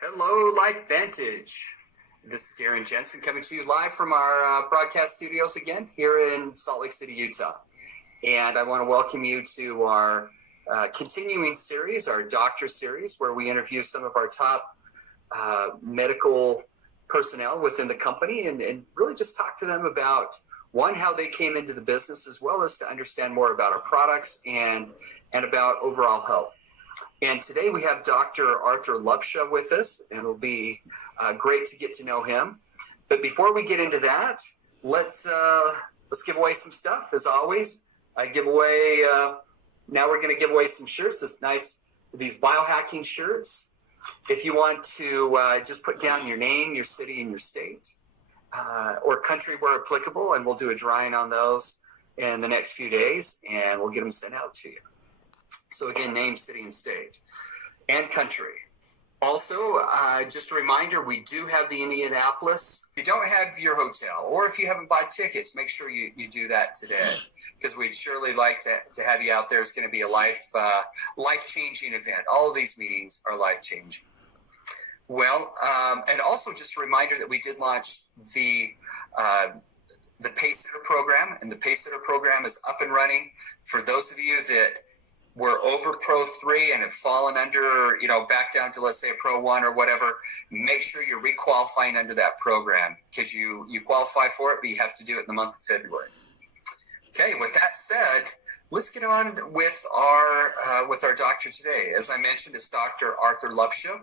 Hello, Lifevantage. This is Darren Jensen coming to you live from our broadcast studios again here in Salt Lake City, Utah. And I want to welcome you to our continuing series, our doctor series, where we interview some of our top medical personnel within the company and really just talk to them about, one, how they came into the business, as well as to understand more about our products and about overall health. And today we have Dr. Arthur Lupsha with us, and it'll be great to get to know him. But before we get into that, let's give away some stuff. As always, I give away. Now we're going to give away some shirts. These biohacking shirts. If you want to just put down your name, your city, and your state, or country where applicable, and we'll do a drawing on those in the next few days, and we'll get them sent out to you. So again, name, city, and state, and country. Also, just a reminder, we do have the Indianapolis. If you don't have your hotel, or if you haven't bought tickets, make sure you do that today, because we'd surely like to have you out there. It's going to be a life-changing event. All of these meetings are life-changing. Well, and also just a reminder that we did launch the Pacesetter Program, and the Pacesetter Program is up and running. For those of you that were over Pro 3 and have fallen under, back down to, let's say, a Pro 1 or whatever, make sure you're requalifying under that program, because you qualify for it, but you have to do it in the month of February. Okay, with that said, let's get on with our doctor today. As I mentioned, it's Dr. Arthur Lupsha.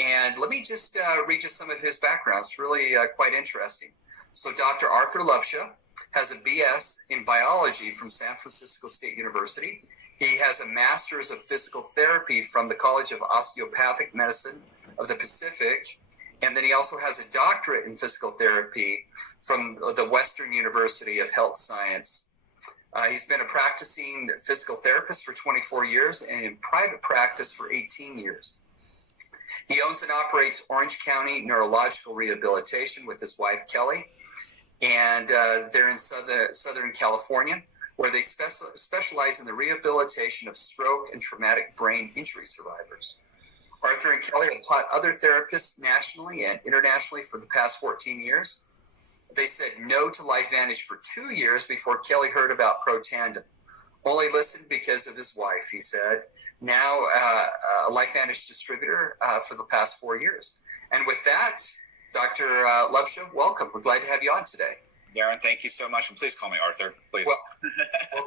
And let me just read you some of his background. It's really quite interesting. So Dr. Arthur Lupsha has a BS in biology from San Francisco State University. He has a master's of physical therapy from the College of Osteopathic Medicine of the Pacific. And then he also has a doctorate in physical therapy from the Western University of Health Science. He's been a practicing physical therapist for 24 years and in private practice for 18 years. He owns and operates Orange County Neurological Rehabilitation with his wife, Kelly. And they're in Southern California, where they specialize in the rehabilitation of stroke and traumatic brain injury survivors. Arthur and Kelly have taught other therapists nationally and internationally for the past 14 years. They said no to Lifevantage for 2 years before Kelly heard about Protandim. Only listened because of his wife, he said. Now a Lifevantage distributor for the past 4 years. And with that, Dr. Lupsha, welcome. We're glad to have you on today. Darren, thank you so much. And please call me Arthur, please. Well,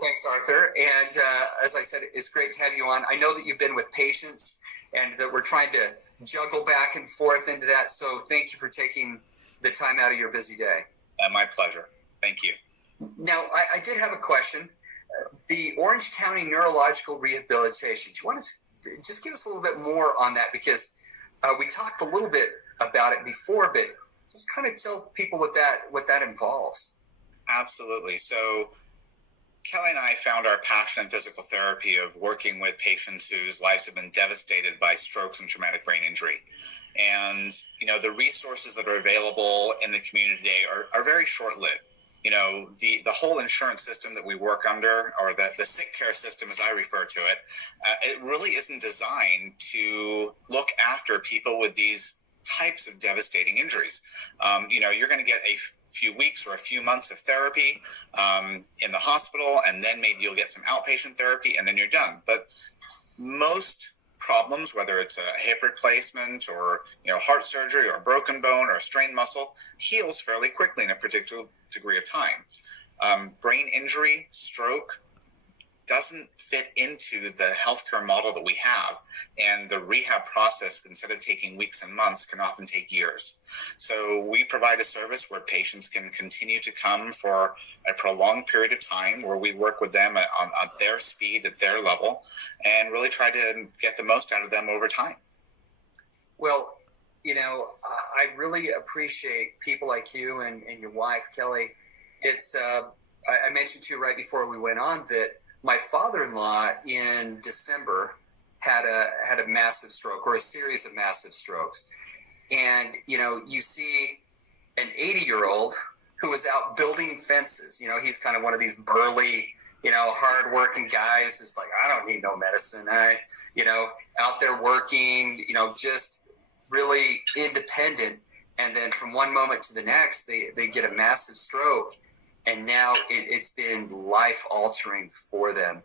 thanks, Arthur. And as I said, it's great to have you on. I know that you've been with patients and that we're trying to juggle back and forth into that. So thank you for taking the time out of your busy day. My pleasure. Thank you. Now, I did have a question. The Orange County Neurological Rehabilitation, do you want to just give us a little bit more on that? Because we talked a little bit about it before, but just kind of tell people what that involves. Absolutely. So Kelly and I found our passion in physical therapy of working with patients whose lives have been devastated by strokes and traumatic brain injury. And, the resources that are available in the community today are very short-lived. The whole insurance system that we work under, or the sick care system, as I refer to it, it really isn't designed to look after people with these types of devastating injuries. You're going to get a few weeks or a few months of therapy in the hospital, and then maybe you'll get some outpatient therapy, and then you're done. But most problems, whether it's a hip replacement or heart surgery or a broken bone or a strained muscle, heals fairly quickly in a particular degree of time. Brain injury, stroke, doesn't fit into the healthcare model that we have, and the rehab process, instead of taking weeks and months, can often take years. So we provide a service where patients can continue to come for a prolonged period of time, where we work with them on their speed, at their level, and really try to get the most out of them over time. Well, I really appreciate people like you and your wife, Kelly. It's I mentioned to you right before we went on that my father-in-law in December had a massive stroke, or a series of massive strokes. And, you see an 80-year-old who was out building fences. He's kind of one of these burly, hard-working guys. It's like, I don't need no medicine. Out there working, just really independent, and then from one moment to the next, they get a massive stroke, and now it's been life-altering for them.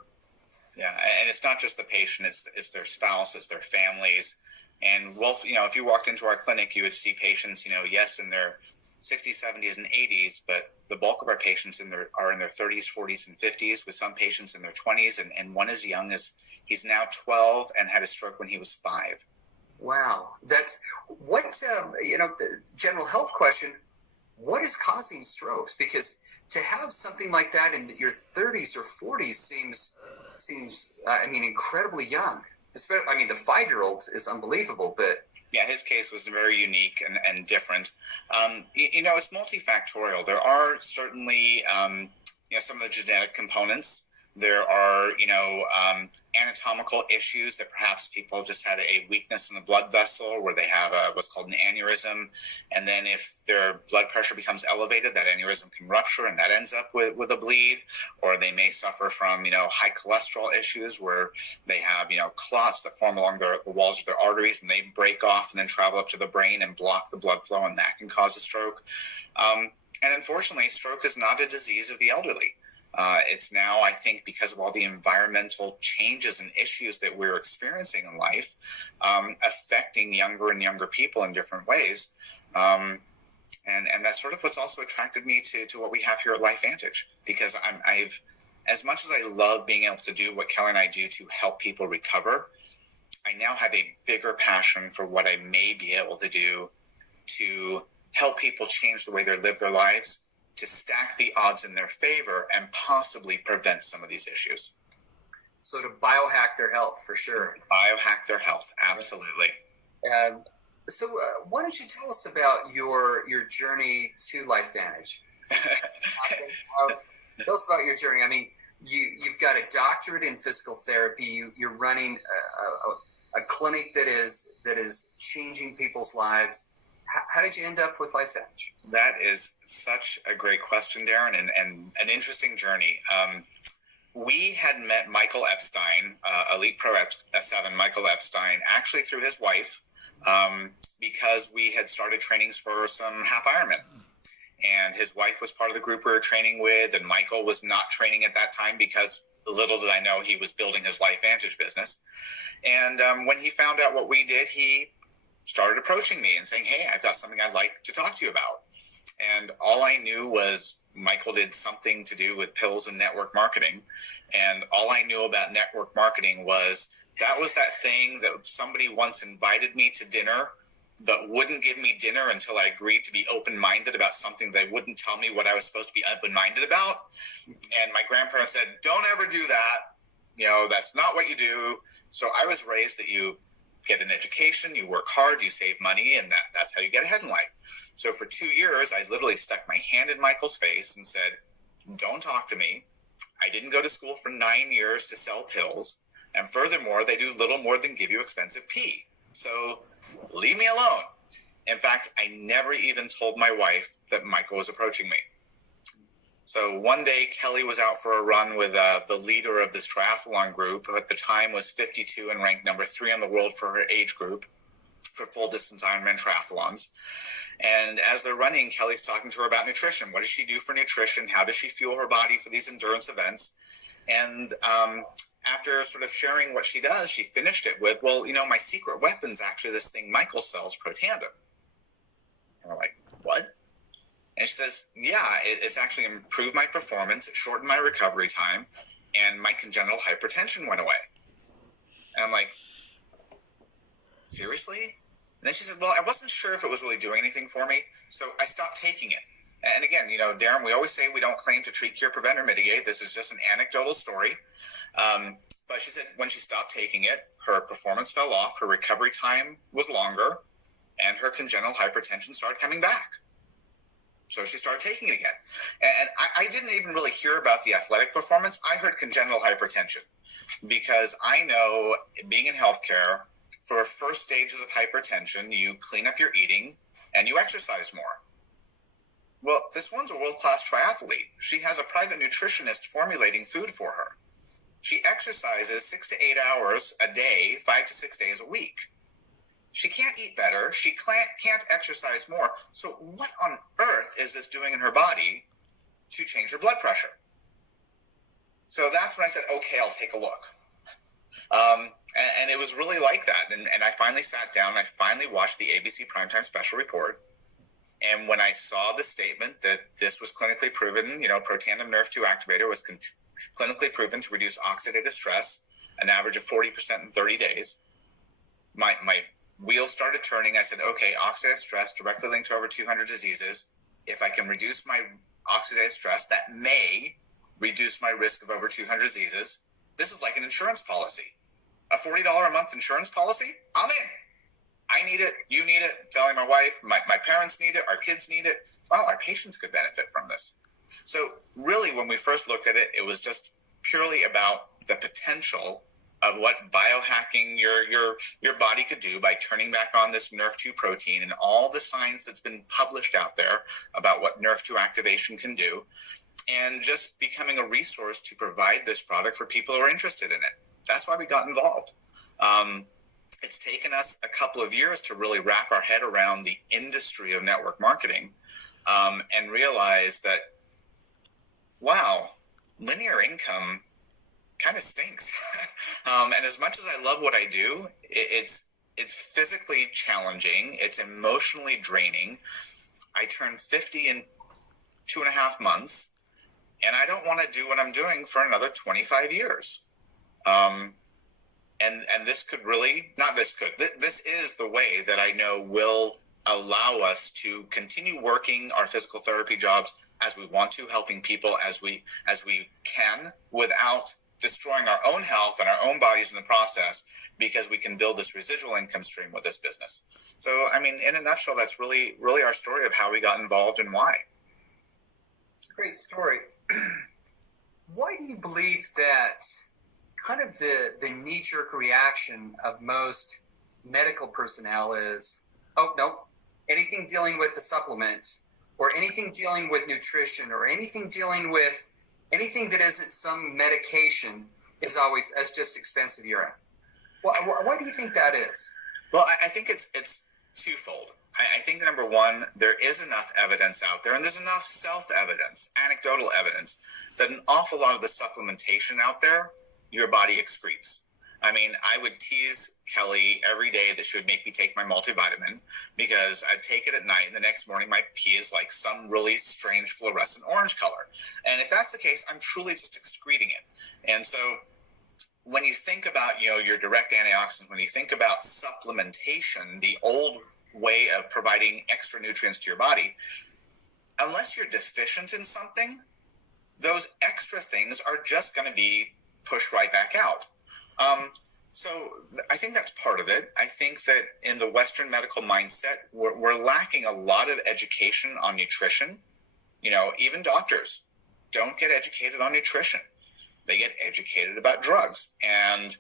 Yeah, and it's not just the patient, it's their spouse, it's their families. And well, if you walked into our clinic, you would see patients, yes, in their 60s, 70s, and 80s, but the bulk of our patients are in their 30s, 40s, and 50s, with some patients in their 20s, and one as young as he's now 12 and had a stroke when he was 5. Wow, that's what the general health question. What is causing strokes? Because to have something like that in your 30s or 40s seems incredibly young. Especially, the 5-year-old is unbelievable, but yeah, his case was very unique and different. It's multifactorial. There are certainly some of the genetic components. There are anatomical issues that perhaps people just had a weakness in the blood vessel where they have what's called an aneurysm, and then if their blood pressure becomes elevated, that aneurysm can rupture and that ends up with a bleed. Or they may suffer from high cholesterol issues where they have clots that form along the walls of their arteries, and they break off and then travel up to the brain and block the blood flow, and that can cause a stroke. And unfortunately, stroke is not a disease of the elderly. It's now, I think, because of all the environmental changes and issues that we're experiencing in life, affecting younger and younger people in different ways. And that's sort of what's also attracted me to what we have here at Lifevantage, because I've, as much as I love being able to do what Kelly and I do to help people recover, I now have a bigger passion for what I may be able to do to help people change the way they live their lives, to stack the odds in their favor and possibly prevent some of these issues. So to biohack their health, for sure. Biohack their health, absolutely. So why don't you tell us about your journey to Lifevantage? Tell us about your journey. You've got a doctorate in physical therapy. You're running a clinic that is changing people's lives. How did you end up with Lifevantage? That is such a great question, Darren, and an interesting journey. We had met Michael Epstein, Elite Pro S7, Michael Epstein, actually through his wife, because we had started trainings for some half Ironman. And his wife was part of the group we were training with, and Michael was not training at that time because little did I know he was building his Lifevantage business. And when he found out what we did, he started approaching me and saying, hey, I've got something I'd like to talk to you about. And all I knew was Michael did something to do with pills and network marketing. And all I knew about network marketing was that thing that somebody once invited me to dinner but wouldn't give me dinner until I agreed to be open-minded about something. They wouldn't tell me what I was supposed to be open-minded about. And my grandparents said, don't ever do that. That's not what you do. So I was raised that you get an education, you work hard, you save money, and that's how you get ahead in life. So for 2 years, I literally stuck my hand in Michael's face and said, don't talk to me. I didn't go to school for 9 years to sell pills. And furthermore, they do little more than give you expensive pee. So leave me alone. In fact, I never even told my wife that Michael was approaching me. So one day, Kelly was out for a run with the leader of this triathlon group, who at the time was 52 and ranked number 3 in the world for her age group for full distance Ironman triathlons. And as they're running, Kelly's talking to her about nutrition. What does she do for nutrition? How does she fuel her body for these endurance events? And after sort of sharing what she does, she finished it with, well, my secret weapon's actually this thing Michael sells, Protandim. And we're like, what? And she says, yeah, it's actually improved my performance, it shortened my recovery time, and my congenital hypertension went away. And I'm like, seriously? And then she said, well, I wasn't sure if it was really doing anything for me, so I stopped taking it. And again, Darren, we always say we don't claim to treat, cure, prevent, or mitigate. This is just an anecdotal story. But she said when she stopped taking it, her performance fell off, her recovery time was longer, and her congenital hypertension started coming back. So she started taking it again. And I didn't even really hear about the athletic performance. I heard congenital hypertension because I know, being in healthcare, for first stages of hypertension, you clean up your eating and you exercise more. Well, this one's a world-class triathlete. She has a private nutritionist formulating food for her. She exercises 6 to 8 hours a day, 5 to 6 days a week. She can't eat better. She can't exercise more. So what on earth is this doing in her body to change her blood pressure? So that's when I said, okay, I'll take a look. And it was really like that. And I finally sat down and I finally watched the ABC Primetime Special Report. And when I saw the statement that this was clinically proven, protandim Nerve2 activator was clinically proven to reduce oxidative stress, an average of 40% in 30 days, my wheels started turning. I said, okay, oxidative stress directly linked to over 200 diseases. If I can reduce my oxidative stress, that may reduce my risk of over 200 diseases. This is like an insurance policy. A $40 a month insurance policy? I'm in. I need it. You need it. I'm telling my wife, my parents need it. Our kids need it. Well, our patients could benefit from this. So really, when we first looked at it, it was just purely about the potential of what biohacking your body could do by turning back on this Nerve2 protein and all the science that's been published out there about what Nerve2 activation can do, and just becoming a resource to provide this product for people who are interested in it. That's why we got involved. It's taken us a couple of years to really wrap our head around the industry of network marketing, and realize that, wow, linear income kind of stinks. And as much as I love what I do, it's physically challenging. It's emotionally draining. I turned 50 in 2.5 months, and I don't want to do what I'm doing for another 25 years. And this could really, this is the way that I know will allow us to continue working our physical therapy jobs as we want to, helping people as we can, without destroying our own health and our own bodies in the process, because we can build this residual income stream with this business. So, I mean, in a nutshell, that's really our story of how we got involved and why. It's a great story. Why do you believe that kind of the knee-jerk reaction of most medical personnel is, oh, no, anything dealing with the supplement or anything dealing with nutrition or anything dealing with anything that isn't some medication is always, that's just expensive urine. Why do you think that is? Well, I think it's twofold. I think, number one, there is enough evidence out there, and there's enough self-evidence, anecdotal evidence, that an awful lot of the supplementation out there, your body excretes. I mean, I would tease Kelly every day that she would make me take my multivitamin, because I'd take it at night and the next morning my pee is like some really strange fluorescent orange color. And if that's the case, I'm truly just excreting it. And so when you think about, your direct antioxidants, when you think about supplementation, the old way of providing extra nutrients to your body, unless you're deficient in something, those extra things are just going to be pushed right back out. So I think that's part of it. I think that in the Western medical mindset, we're lacking a lot of education on nutrition. Even doctors don't get educated on nutrition. They get educated about drugs. And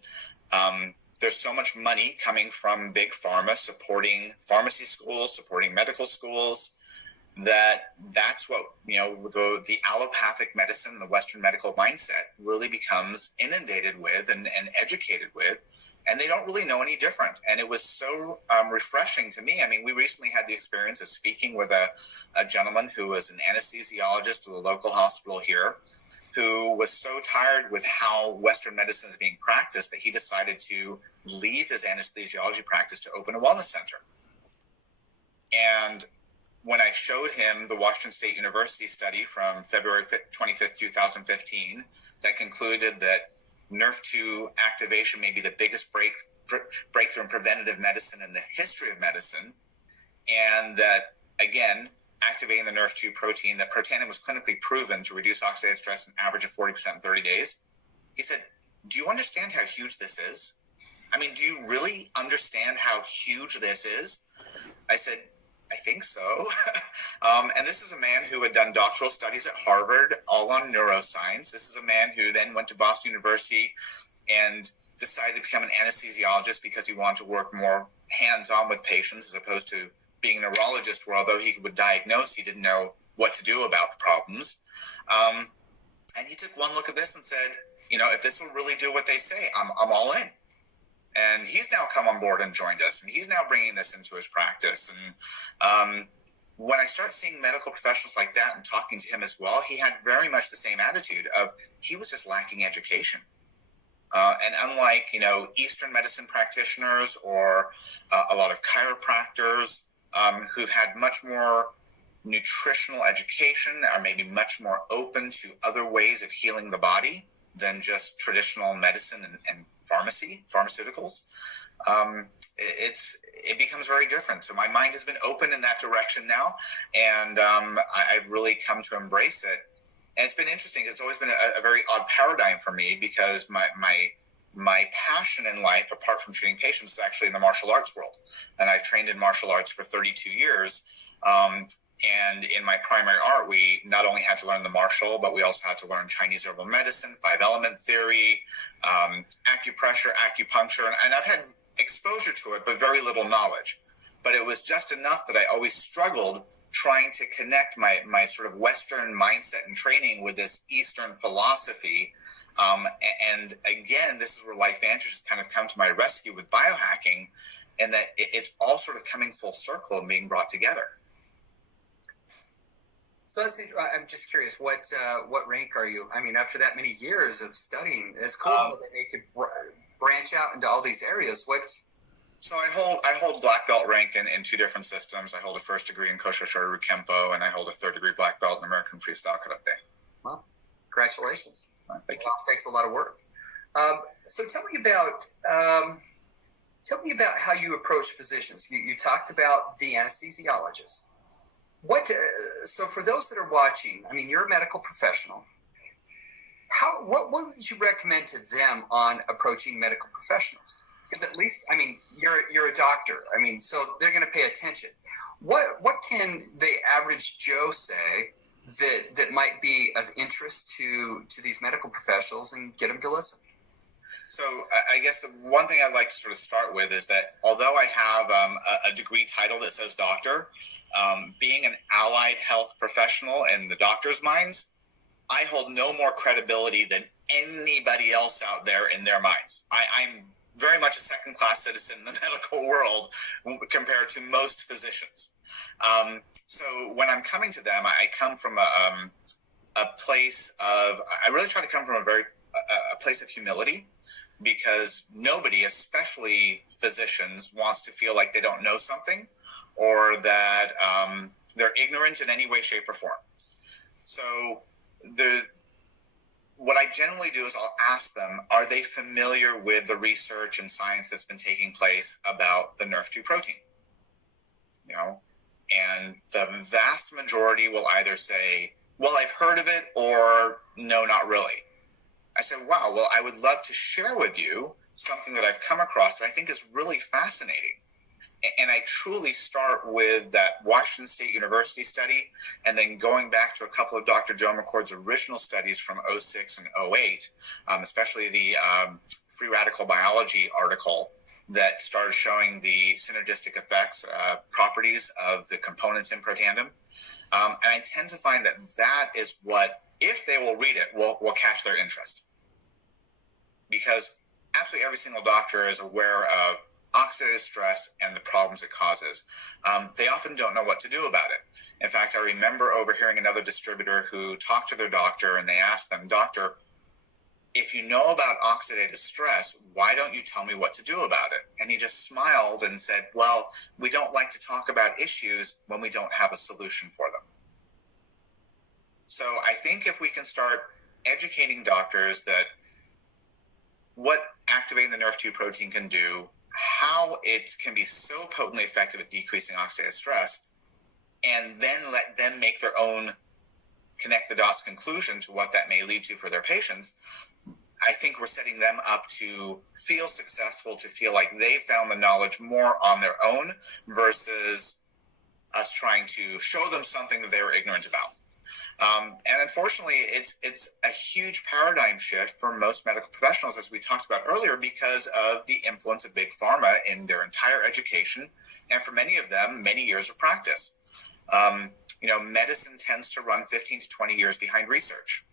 there's so much money coming from big pharma supporting pharmacy schools, supporting medical schools, that's what, the allopathic medicine, the Western medical mindset really becomes inundated with and educated with, and they don't really know any different. And it was so refreshing to me. I mean, we recently had the experience of speaking with a gentleman who was an anesthesiologist at a local hospital here, who was so tired with how Western medicine is being practiced that he decided to leave his anesthesiology practice to open a wellness center. And when I showed him the Washington State University study from February 25th, 2015, that concluded that Nerve2 activation may be the biggest breakthrough in preventative medicine in the history of medicine, and that, again, activating the Nerve2 protein, that protandim was clinically proven to reduce oxidative stress an average of 40% in 30 days, he said, do you understand how huge this is? I mean, do you really understand how huge this is? I said, I think so. And this is a man who had done doctoral studies at Harvard, all on neuroscience. This is a man who then went to Boston University and decided to become an anesthesiologist because he wanted to work more hands-on with patients as opposed to being a neurologist, where although he would diagnose, he didn't know what to do about the problems. And he took one look at this and said, if this will really do what they say, I'm all in. And he's now come on board and joined us, and he's now bringing this into his practice. And when I start seeing medical professionals like that and talking to him as well, he had very much the same attitude of he was just lacking education. And unlike, Eastern medicine practitioners or a lot of chiropractors who've had much more nutritional education, are maybe much more open to other ways of healing the body than just traditional medicine and pharmaceuticals, it becomes very different. So my mind has been open in that direction now, and I've really come to embrace it. And it's been interesting. It's always been a very odd paradigm for me because my passion in life, apart from treating patients, is actually in the martial arts world. And I've trained in martial arts for 32 years. And in my primary art, we not only had to learn the martial, but we also had to learn Chinese herbal medicine, 5-element theory, acupressure, acupuncture. And I've had exposure to it, but very little knowledge. But it was just enough that I always struggled trying to connect my sort of Western mindset and training with this Eastern philosophy. And again, this is where Lifevantage has kind of come to my rescue with biohacking, and that it's all sort of coming full circle and being brought together. So I'm just curious, what rank are you? I mean, after that many years of studying, it's cool that they could branch out into all these areas. So I hold black belt rank in 2 different systems. I hold a first degree in Kosho Shorin Kempo, and I hold a 3rd degree black belt in American Freestyle Karate. Well, congratulations. Thank you. It takes a lot of work. So tell me about how you approach physicians. You talked about the anesthesiologist. So for those that are watching, I mean, you're a medical professional. What would you recommend to them on approaching medical professionals? Because at least, I mean, you're a doctor. I mean, so they're going to pay attention. What can the average Joe say that might be of interest to these medical professionals and get them to listen? So I guess the one thing I'd like to sort of start with is that although I have a degree title that says doctor, being an allied health professional in the doctor's minds, I hold no more credibility than anybody else out there in their minds. I'm very much a second-class citizen in the medical world compared to most physicians. So when I'm coming to them, I come from a place of, I really try to come from a place of humility, because nobody, especially physicians, wants to feel like they don't know something or that they're ignorant in any way, shape, or form. So what I generally do is I'll ask them, are they familiar with the research and science that's been taking place about the NRF2 protein? And the vast majority will either say, well, I've heard of it, or no, not really. I said, wow, well, I would love to share with you something that I've come across that I think is really fascinating. And I truly start with that Washington State University study, and then going back to a couple of Dr. Joe McCord's original studies from 06 and 08, especially the free radical biology article that started showing the synergistic effects, properties of the components in protandem. And I tend to find that is what, if they will read it, will catch their interest. Because absolutely every single doctor is aware of oxidative stress and the problems it causes. They often don't know what to do about it. In fact, I remember overhearing another distributor who talked to their doctor, and they asked them, doctor, if you know about oxidative stress, why don't you tell me what to do about it? And he just smiled and said, well, we don't like to talk about issues when we don't have a solution for them. So I think if we can start educating doctors that what activating the NRF2 protein can do, how it can be so potently effective at decreasing oxidative stress, and then let them make their own connect the dots conclusion to what that may lead to for their patients, I think we're setting them up to feel successful, to feel like they found the knowledge more on their own versus us trying to show them something that they were ignorant about. And unfortunately, it's a huge paradigm shift for most medical professionals, as we talked about earlier, because of the influence of big pharma in their entire education, and for many of them, many years of practice. Medicine tends to run 15 to 20 years behind research.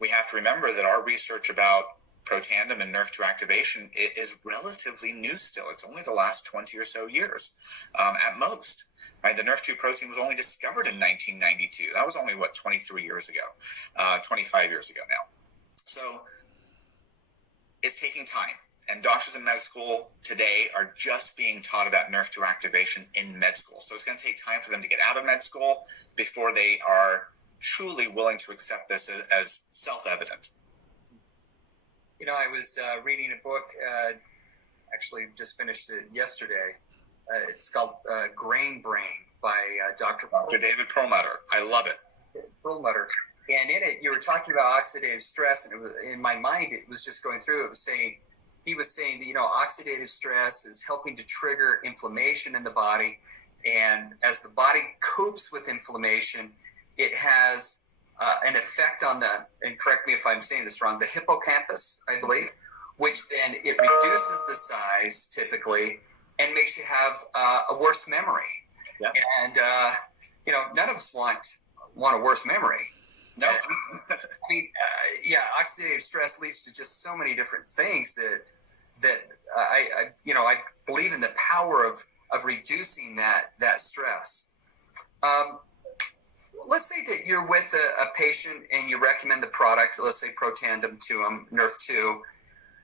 We have to remember that our research about Protandim and Nerve2 activation is relatively new still. It's only the last 20 or so years at most. Right? The Nerve2 protein was only discovered in 1992. That was only, 23 years ago, 25 years ago now. So it's taking time. And doctors in med school today are just being taught about Nerve2 activation in med school. So it's going to take time for them to get out of med school before they are truly willing to accept this as self-evident. You know, I was reading a book, actually just finished it yesterday. It's called Grain Brain by Dr. David Perlmutter. I love it. Perlmutter. And in it, you were talking about oxidative stress, and it was, in my mind, it was just going through. He was saying that, you know, oxidative stress is helping to trigger inflammation in the body. And as the body copes with inflammation, it has an effect on and correct me if I'm saying this wrong, the hippocampus, I believe, which then it reduces the size typically and makes you have a worse memory. Yeah. And, you know, none of us want a worse memory. No. I mean, oxidative stress leads to just so many different things that I believe in the power of reducing that stress. Let's say that you're with a patient and you recommend the product, let's say Protandim to them, Nerve2,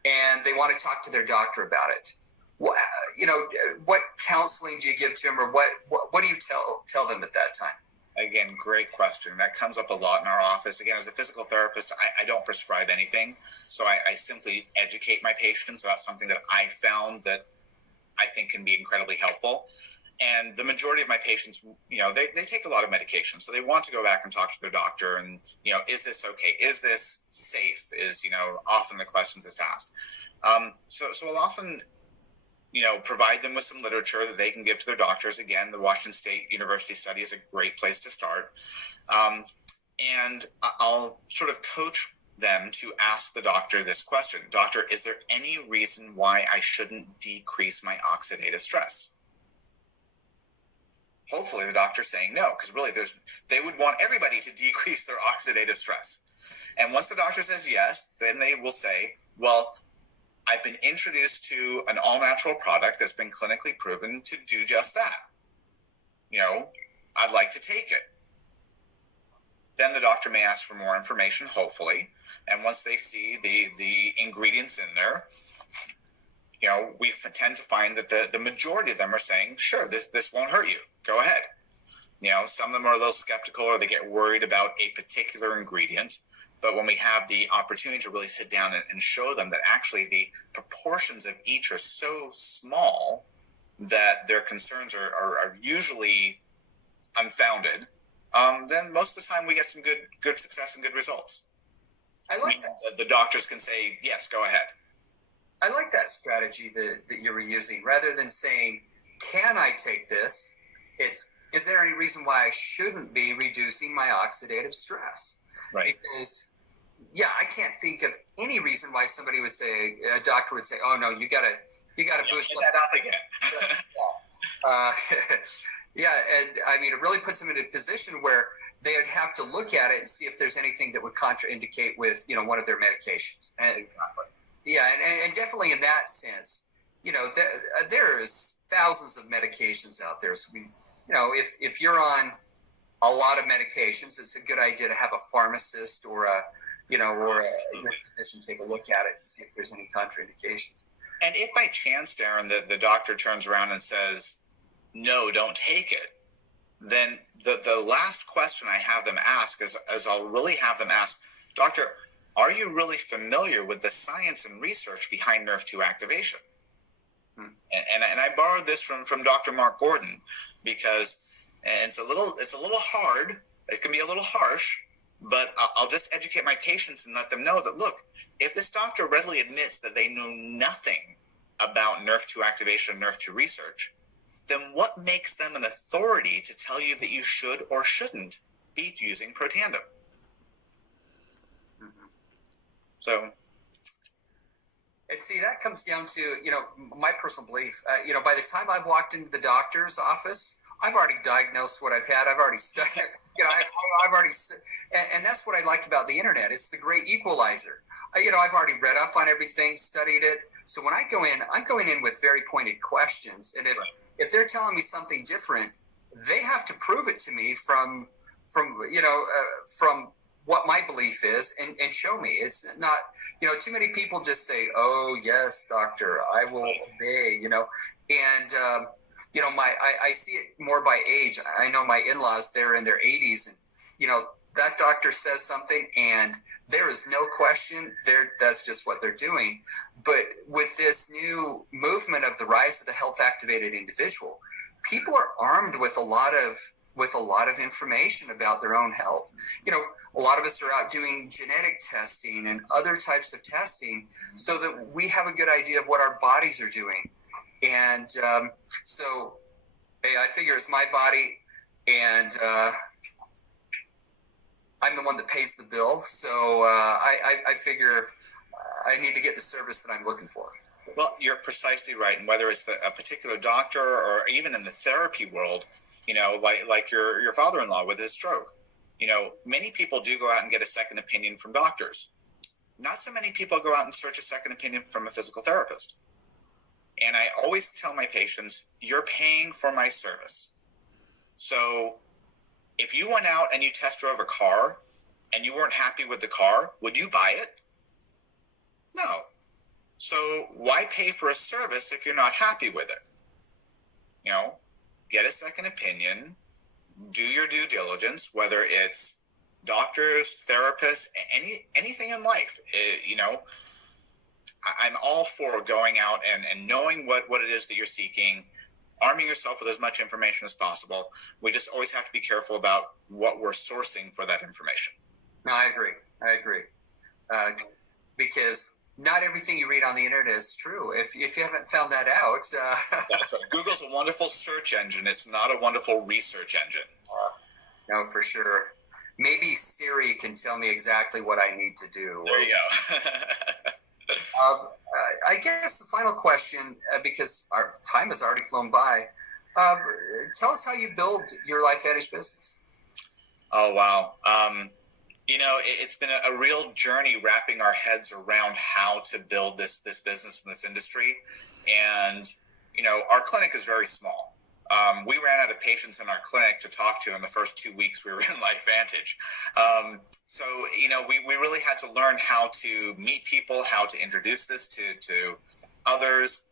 and they want to talk to their doctor about it. What counseling do you give to them, or what do you tell them at that time? Again, great question. That comes up a lot in our office. Again, as a physical therapist, I don't prescribe anything. So I simply educate my patients about something that I found that I think can be incredibly helpful. And the majority of my patients, they take a lot of medication. So they want to go back and talk to their doctor and, is this okay? Is this safe? Is, often the questions that's asked. So I'll often, provide them with some literature that they can give to their doctors. Again, the Washington State University study is a great place to start. And I'll sort of coach them to ask the doctor this question. Doctor, is there any reason why I shouldn't decrease my oxidative stress? Hopefully the doctor's saying no, because really they would want everybody to decrease their oxidative stress. And once the doctor says yes, then they will say, well, I've been introduced to an all-natural product that's been clinically proven to do just that. I'd like to take it. Then the doctor may ask for more information, hopefully. And once they see the ingredients in there, we tend to find that the majority of them are saying, sure, this won't hurt you. Go ahead. Some of them are a little skeptical, or they get worried about a particular ingredient. But when we have the opportunity to really sit down and show them that actually the proportions of each are so small that their concerns are usually unfounded, then most of the time we get some good success and good results. I like that. The doctors can say, yes, go ahead. I like that strategy that you were using. Rather than saying, can I take this? Is there any reason why I shouldn't be reducing my oxidative stress? Right. Because, I can't think of any reason why somebody would say, a doctor would say, oh no, you gotta boost that up again. And I mean, it really puts them in a position where they would have to look at it and see if there's anything that would contraindicate with, one of their medications. And, exactly. Yeah, and definitely in that sense, there's thousands of medications out there. So if you're on a lot of medications, it's a good idea to have a pharmacist or a physician take a look at it and see if there's any contraindications. And if by chance, Darren, the doctor turns around and says, no, don't take it, then the last question I have them ask is I'll really have them ask, doctor, are you really familiar with the science and research behind Nerve2 activation? And I borrowed this from Dr. Mark Gordon, because it's a little hard. It can be a little harsh, but I'll just educate my patients and let them know that, look, if this doctor readily admits that they know nothing about Nerve2 activation, Nerve2 research, then what makes them an authority to tell you that you should or shouldn't be using Protandim? So, and see, that comes down to, my personal belief. By the time I've walked into the doctor's office, I've already diagnosed what I've had. I've already studied, I've already, and that's what I like about the internet. It's the great equalizer. I've already read up on everything, studied it. So when I go in, I'm going in with very pointed questions. And if they're telling me something different, they have to prove it to me from what my belief is and show me. It's not, too many people just say, oh, yes, doctor, I will obey, and, I see it more by age. I know my in-laws, they're in their 80s, and, that doctor says something and there is no question that's just what they're doing. But with this new movement of the rise of the health activated individual, people are armed with a lot of information about their own health. A lot of us are out doing genetic testing and other types of testing so that we have a good idea of what our bodies are doing. And so hey, I figure it's my body, and I'm the one that pays the bill. So I figure I need to get the service that I'm looking for. Well, you're precisely right. And whether it's a particular doctor or even in the therapy world, like your father-in-law with his stroke, many people do go out and get a second opinion from doctors. Not so many people go out and search a second opinion from a physical therapist. And I always tell my patients, you're paying for my service. So if you went out and you test drove a car and you weren't happy with the car, would you buy it? No. So why pay for a service if you're not happy with it? Get a second opinion, do your due diligence, whether it's doctors, therapists, anything in life. I'm all for going out and knowing what it is that you're seeking, arming yourself with as much information as possible. We just always have to be careful about what we're sourcing for that information. No, I agree. Because not everything you read on the internet is true. If you haven't found that out. That's right. Google's a wonderful search engine. It's not a wonderful research engine. No, for sure. Maybe Siri can tell me exactly what I need to do. There you go. I guess the final question, because our time has already flown by, tell us how you build your Lifevantage business. Oh, wow. It's been a real journey wrapping our heads around how to build this business in this industry. And, our clinic is very small. We ran out of patients in our clinic to talk to in the first 2 weeks we were in Lifevantage. So, we really had to learn how to meet people, how to introduce this to others.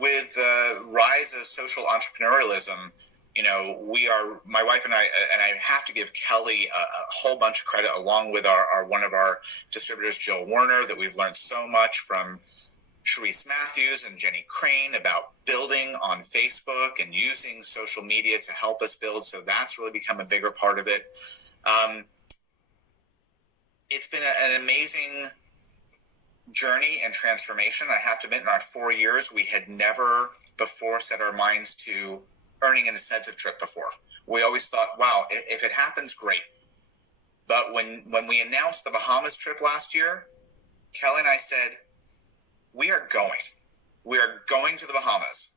With the rise of social entrepreneurialism, my wife and I have to give Kelly a whole bunch of credit, along with one of our distributors, Jill Werner, that we've learned so much from Sharice Matthews and Jenny Crane about building on Facebook and using social media to help us build. So that's really become a bigger part of it. It's been an amazing journey and transformation. I have to admit, in our 4 years, we had never before set our minds to earning an incentive trip before. We always thought, wow, if it happens, great. But when we announced the Bahamas trip last year, Kelly and I said, we are going to the Bahamas.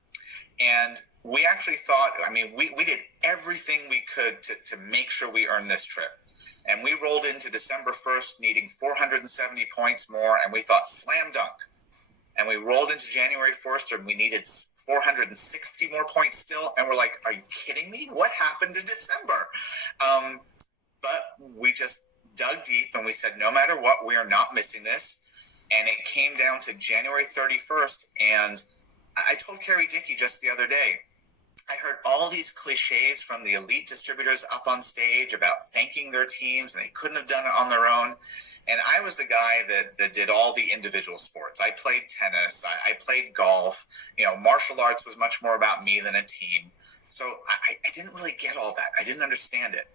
And we actually thought, we did everything we could to make sure we earned this trip. And we rolled into December 1st needing 470 points more, and we thought slam dunk. And we rolled into January 1st and we needed 460 more points still. And we're like, are you kidding me? What happened in December? But we just dug deep and we said, no matter what, we are not missing this. And it came down to January 31st. And I told Carrie Dickey just the other day, I heard all these cliches from the elite distributors up on stage about thanking their teams, and they couldn't have done it on their own. And I was the guy that did all the individual sports. I played tennis. I played golf. Martial arts was much more about me than a team. So I didn't really get all that. I didn't understand it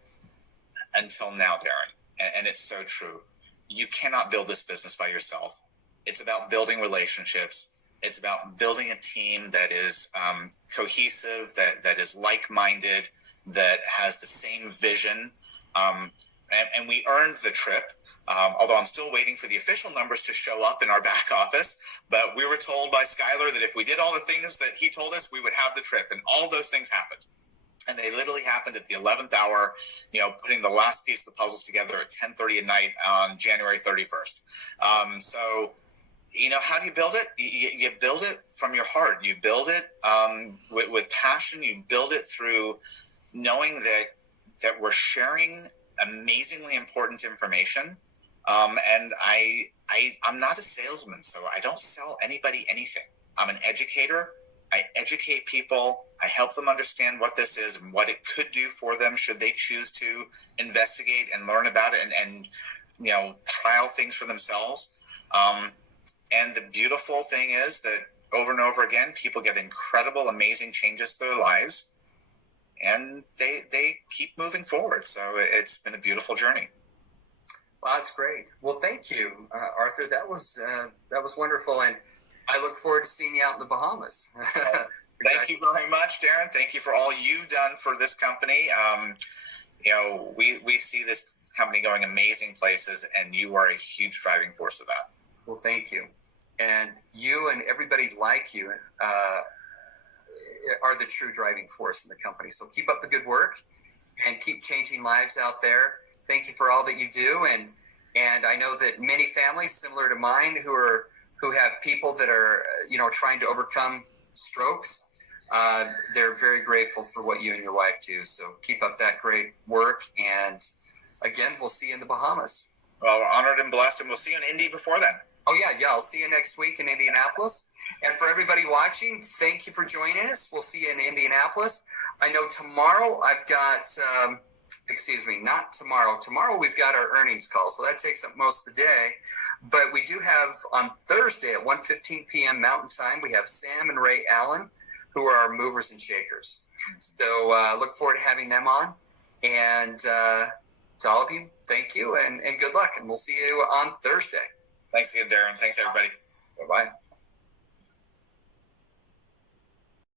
until now, Darren. And it's so true. You cannot build this business by yourself. It's about building relationships. It's about building a team that is cohesive, that is like-minded, that has the same vision. And we earned the trip. Although I'm still waiting for the official numbers to show up in our back office. But we were told by Skylar that if we did all the things that he told us, we would have the trip. And all of those things happened. And they literally happened at the 11th hour, putting the last piece of the puzzles together at 10:30 at night on January 31st. So, how do you build it? You build it from your heart. You build it with passion. You build it through knowing that we're sharing amazingly important information. And I'm not a salesman, so I don't sell anybody anything. I'm an educator. I educate people. I help them understand what this is and what it could do for them should they choose to investigate and learn about it and trial things for themselves. And the beautiful thing is that over and over again, people get incredible, amazing changes to their lives, and they keep moving forward. So it's been a beautiful journey. Wow, that's great. Well, thank you, Arthur. That was wonderful, and I look forward to seeing you out in the Bahamas. Thank you very much, Darren. Thank you for all you've done for this company. We see this company going amazing places, and you are a huge driving force of that. Well, thank you. And you and everybody like you are the true driving force in the company. So keep up the good work and keep changing lives out there. Thank you for all that you do. And I know that many families similar to mine who have people that are, trying to overcome strokes, they're very grateful for what you and your wife do. So keep up that great work. And again, we'll see you in the Bahamas. Well, we're honored and blessed, and we'll see you in Indy before then. Oh, yeah. I'll see you next week in Indianapolis. And for everybody watching, thank you for joining us. We'll see you in Indianapolis. I know tomorrow I've got, not tomorrow. Tomorrow we've got our earnings call, so that takes up most of the day. But we do have on Thursday at 1:15 p.m. Mountain Time, we have Sam and Ray Allen, who are our movers and shakers. So look forward to having them on. And to all of you, thank you and good luck. And we'll see you on Thursday. Thanks again, Darren. Thanks, everybody. Bye-bye.